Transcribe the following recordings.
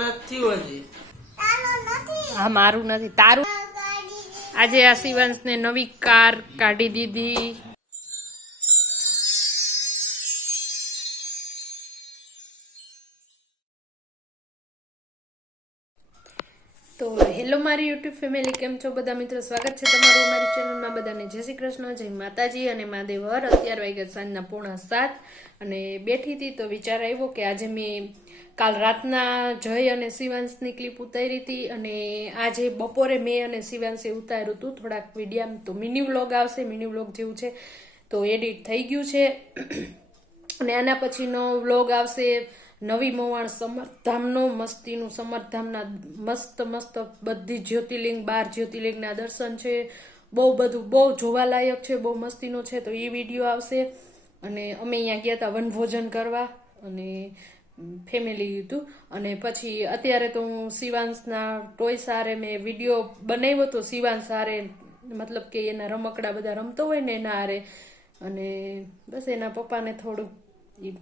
નથી હજી હા મારું નથી તારું? આજે આ શિવાંશને નવી કાર કાઢી દીધી. તો હેલો મારી યુટ્યુબ ફેમિલી, કેમ છો બધા મિત્રો? સ્વાગત છે તમારું અમારી ચેનલમાં બધાને. જય શ્રી કૃષ્ણ, જય માતાજી અને મહાદેવ. હર અત્યાર વાગ્યા સાંજના પૂર્ણ સાત અને બેઠી હતી તો વિચાર આવ્યો કે આજે મેં કાલ રાતના જય અને શિવાંશની ક્લિપ ઉતારી હતી અને આજે બપોરે મેં અને શિવાંશે ઉતાર્યું હતું. થોડાક વિડીયા તો મિની વ્લોગ આવશે મિની વ્લોગ જેવું છે. તો એડિટ થઈ ગયું છે. અને આના પછીનો વ્લોગ આવશે નવી મોવાણ સમરધામનો મસ્તીનું સમરધામના મસ્ત મસ્ત બધી જ્યોતિર્લિંગ, બાર જ્યોતિર્લિંગના દર્શન છે. બહુ બધું, બહુ જોવાલાયક છે, બહુ મસ્તીનો છે. તો એ વીડિયો આવશે. અને અમે અહીંયા ગયા હતા વનભોજન કરવા અને ફેમિલી હતું અને પછી અત્યારે તો હું શિવાંશના ટોય સારે મેં વીડિયો બનાવ્યો તો શિવાંશ સારે મતલબ કે એના રમકડા બધા રમતો હોય ને એના આરે અને બસ એના પપ્પાને થોડું ઈ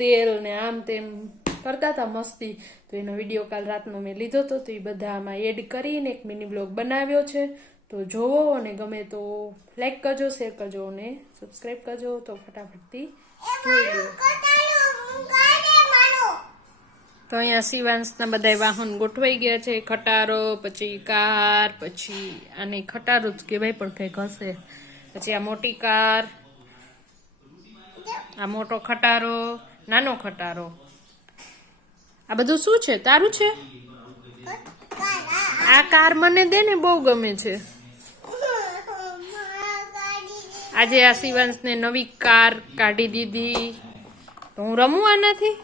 તેલ ને આમ તેમ કરતા હતા મસ્તી. તો એનો વીડિયો કાલ રાતનો મેં લીધો હતો, તો એ બધા આમાં એડ કરીને એક મિની બ્લોગ બનાવ્યો છે. તો જોવો અને ગમે તો લાઈક કરજો શેર કરજો અને સબસ્ક્રાઈબ કરજો. તો ફટાફટથી તો અહીંયા શિવાંશના બધા વાહન ગોઠવાઈ ગયા છે. ખટારો, પછી કાર, પછી આને ખટારો જ કહેવાય, પણ કંઈક હશે. પછી આ મોટી કાર, આ મોટો ખટારો નાનો ખટારો. આ બધું શું છે? તારું છે? આ કાર મને દે ને બહુ ગમે છે. આજે આ શિવાંશને નવી કાર કાઢી દીધી. તો હું રમું આનાથી?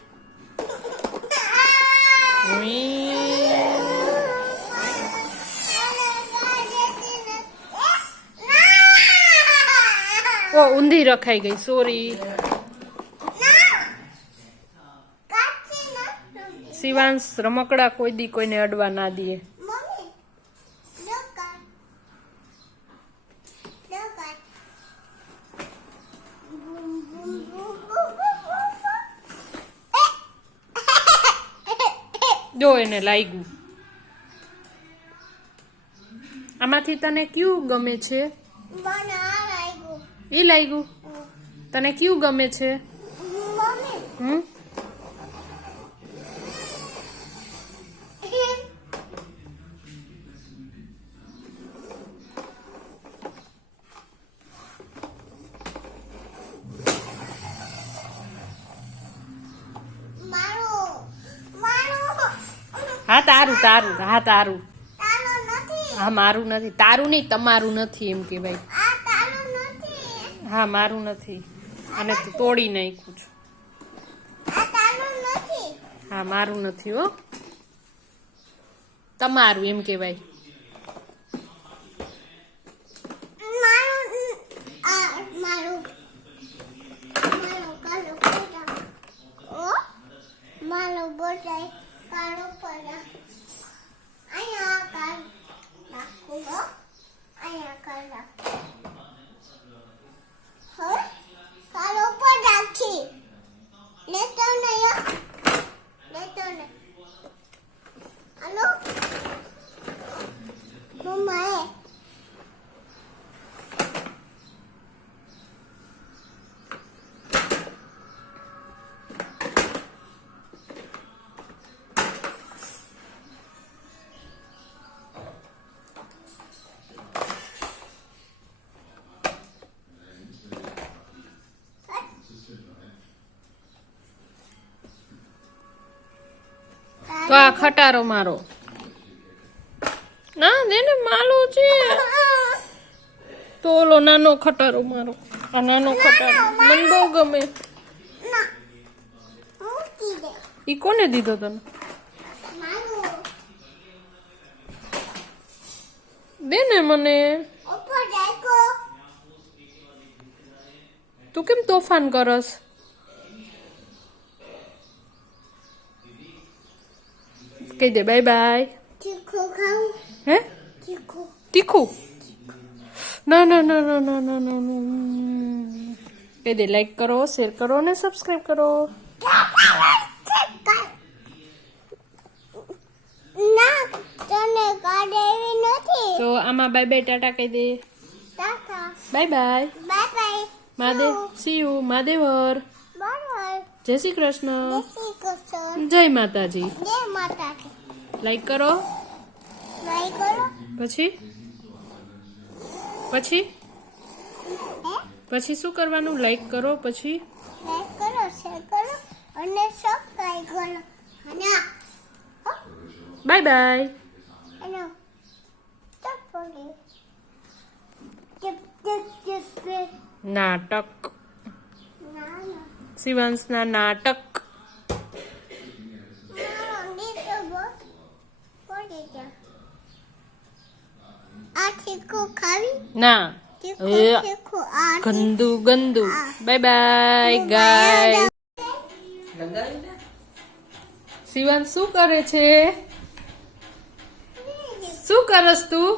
ઓ ઊંધી રખાઈ ગઈ સોરી શિવાંશ રમકડા કોઈ દી કોઈને અડવા ના દે. જો એને લાગ્યું. આમાંથી તને કયું ગમે છે? એ લાગ્યું. તને કયું ગમે છે? હમ? હા તારું તારું. હા તારું. હા મારું નથી. તારું નહીં તમારું નથી એમ કે ભાઈ. હા મારું નથી. અને તોડી નાખ્યું છું. હા મારું નથી હો. તમારું એમ કહેવાય. તો આ ખટારો મારો. ના દેને માલો છે. તો ઓલો નાનો ખટારો મારો. આ નાનો ખટારો. મને બહુ ગમે. એ કોને દીધો તને? દે ને મને. તું કેમ તોફાન કરસ? Cây để bye bye. Tico không? Hả? Tico. Tico. No no no no no no no no. Cây để like करो, share करो ने subscribe करो. તો આમાં બાય બાય ટાટા કહી દે bye bye bye bye Mahadev see you મહાદેવર બરાબર જય શ્રી કૃષ્ણ. જય માતાજી. જય માતા કી લાઈક કરો. લાઈક કરો. પછી? પછી? હે? પછી શું કરવાનું? લાઈક કરો પછી? લાઈક કરો શેર કરો અને સબસ્ક્રાઇબ કરો. અને બાય બાય ટીપ નાટક. ના ના. શિવાંશના નાટક. ના. ગંદુ ગંદુ. બાય બાય ગાય શિવાન શું કરે છે? શું કરસ તું?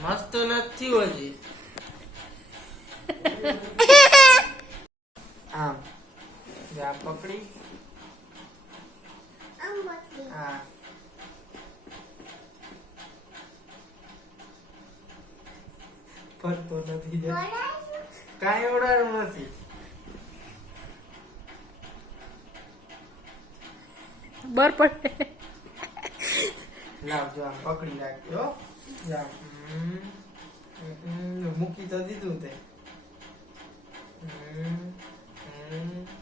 મસ્ત નથી હજી આમ જો આ પકડી આ ફરતો નથી. કાંઈ ઓડાડું નથી બર પડે લાવજો આમ પકડી રાખજો. હમ. હમ. મૂકી તો દીધું તે હમ.